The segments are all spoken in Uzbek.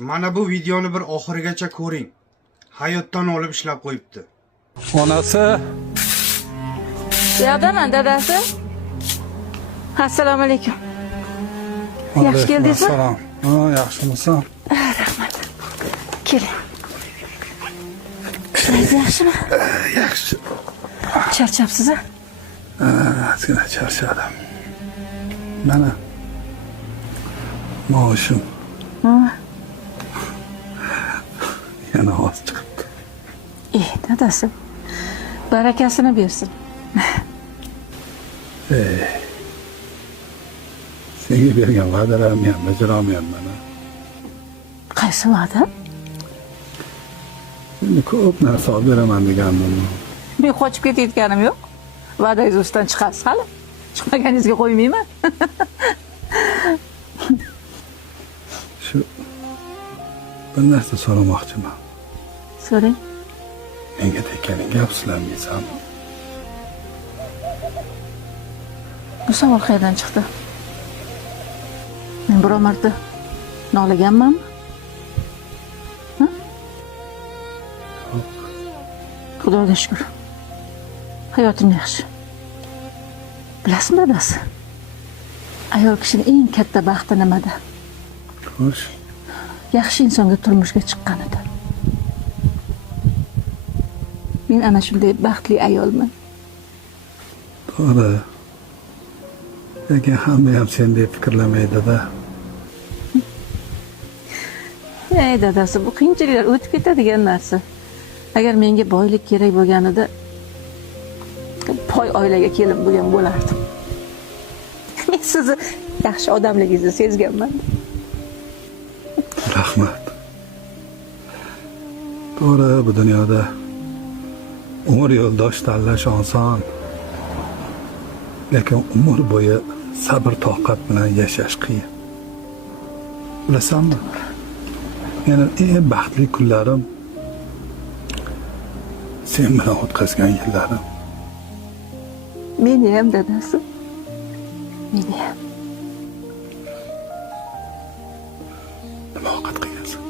Mana bu videoni bir oxirigacha ko'ring. Hayotdan olib ishlab qo'yibdi. Onasi. Yo'qdaman dadasi. Assalomu alaykum. Yaxshi keldingizmi? Assalom. Ha, yaxshimisan? Rahmat. Keling. Ishlaringiz yaxshimi? Yaxshi. Charchabsiz-a? Ozgina charchadim. Mana maoshim yana oz chiqibdi. Dadasi. Barakasini bersin. Senga bergan va'dalarimni ham bajarolmayapman. Qaysi va'da? Endi ko'p narsa olib beraman degandim. Men qochib ketayotganim yo'q. Va'dangiz ustidan chiqasiz hali. Chiqmaganingizga qo'ymayman. Shu bir narsa so'ramoqchiman. So'rang. Menga tekkaning gap sizlarmaysanmi? Bu savol qayerdan chiqdi? Men biror marta nolaganmanmi? Xudoga shukr. Hayotim yaxshi. Bilasizmi dadasi? Ayol kishining eng katta baxti nimada? Xo'sh. Yaxshi insonga turmushga chiqqanida. Men ana shunday baxtli ayolman. To'g'ri. Lekin hamma ham sendek fikrlamaydi-da. Ey dadasi, bu qiyinchiliklar o'tib ketadigan narsa. Agar menga boylik kerak bo'lganida poy oilaga kelib bo'lgan bo'lardim. Men sizni yaxshi odamligingizni sezganman. Rahmat. To'g'ri, bu dunyoda umr yo'ldosh tanlash oson. Lekin umr bo'yi sabr toqat bilan yashash qiyin. Bilasanmi? Meni eng baxtli kunlarim sen bilan o'tkazgan yillarim. Meni ham dadasi. Meni ham. Nima ovqat qilgansan?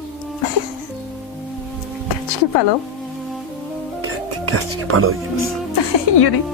Kechki palov. Kechki palov yeymiz. Yuring.